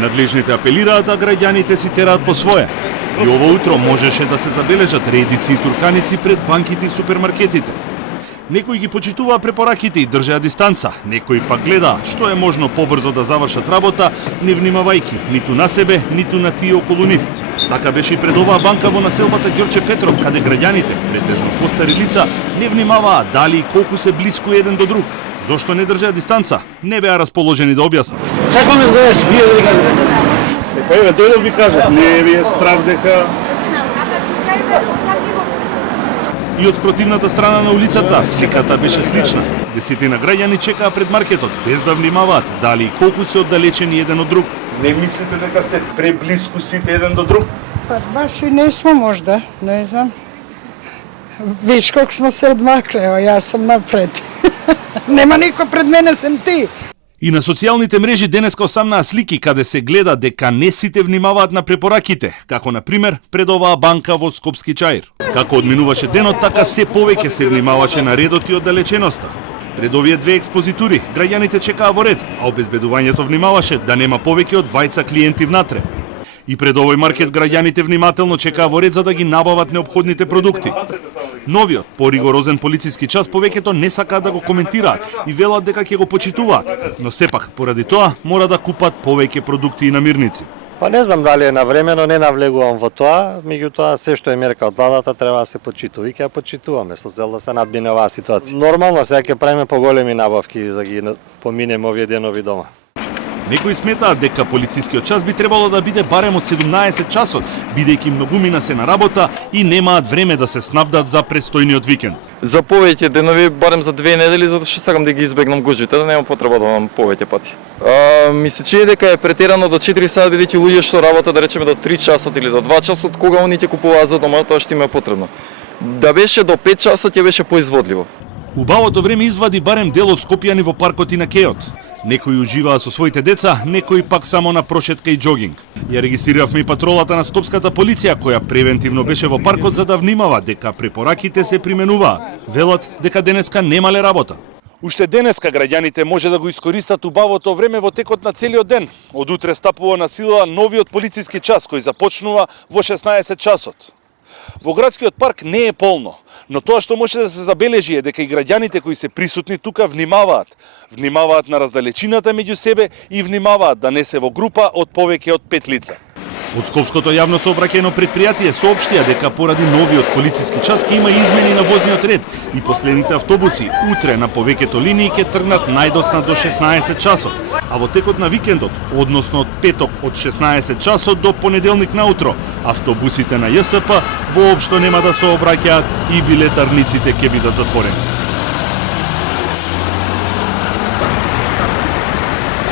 Надлежните апелираат, а граѓаните си тераат по свое. И ово утро можеше да се забележат редици и турканици пред банките и супермаркетите. Некои ги почитуваа препораките и држеа дистанца, некои пак гледаа што е можно побрзо да завршат работа, не внимавајки ниту на себе, ниту на тие околу нив. Така беше и пред оваа банка во населбата Ѓорче Петров, каде граѓаните, претежно постари лица, не внимаваа дали и колку се блиску еден до друг. Зошто не држеа дистанца? Не беа расположени да објаснат. Чакаме да дојдеш, вие да ви кажете. Па еве, дојдов ви кажат, не ви е страв дека... И од спротивната страна на улицата сликата беше слична. Десетина граѓани чекаа пред маркетот, без да внимаваат дали и колку се оддалечени еден од друг. Не мислите дека сте преблиску сите еден до друг? Па баш и не сме можда, не знам. Виж колку сме се одмакли, јас сум напред. Нема никој пред мене сем ти. И на социјалните мрежи денеска осамнаа слики каде се гледа дека не сите внимаваат на препораките, како на пример пред оваа банка во Скопски Чаир. Како одминуваше денот, така се повеќе се внимаваше на редот и оддалеченоста. Пред овие две експозитури, граѓаните чекаа во ред, а обезбедувањето внимаваше да нема повеќе од 20 клиенти внатре. И пред овој маркет граѓаните внимателно чекаа во ред за да ги набават неопходните продукти. Новиот, поригорозен полициски час повеќето не сакаат да го коментираат и велат дека ќе го почитуваат, но сепак, поради тоа, мора да купат повеќе продукти и намирници. Па не знам дали е навремено, не навлегувам во тоа, меѓутоа се што е мерка од владата треба да се почитува и ќе ја почитуваме со цел да се надмине оваа ситуација. Нормално сега ќе правиме поголеми набавки за ги поминеме овие денови дома. Некои сметаат дека полицискиот час би требало да биде барем од 17 часот, бидејќи многумина се на работа и немаат време да се снабдат за престојниот викенд. За повеќе денови, барем за 2 недели, затоа што сакам да ги избегнам гужвите, да нема потреба да имам повеќе пати. Ми се чини дека е претерано до 4 сати, бидејќи луѓе што работат, да речеме, до 3 часот или до 2 часот, кога они ќе купуваат за дома, тоа што им е потребно. Да беше до 5 часот, ќе беше поизводливо. Убавото време извади барем дел од скопјани во паркот и на кеот. Некои уживаа со своите деца, некои пак само на прошетка и џогинг. Ја регистриравме и патролата на Скопската полиција, која превентивно беше во паркот за да внимава дека препораките се применуваат. Велат дека денеска немале работа. Уште денеска граѓаните може да го искористат убавото време во текот на целиот ден. Од утре стапува на сила новиот полициски час кој започнува во 16 часот. Во градскиот парк не е полно, но тоа што може да се забележи е дека и граѓаните кои се присутни тука внимаваат. Внимаваат на раздалечината меѓу себе и внимаваат да не се во група од повеќе од 5 лица. Од Скопското јавно сообраќајно предпријатие соопштија дека поради новиот полициски час ќе има измени на возниот ред и последните автобуси утре на повеќето линии ќе тргнат најдосна до 16 часот, а во текот на викендот, односно од петок од 16 часот до понеделник наутро, автобусите на ЈСП воопшто нема да сообраќаат и билетарниците ќе бидат затворени.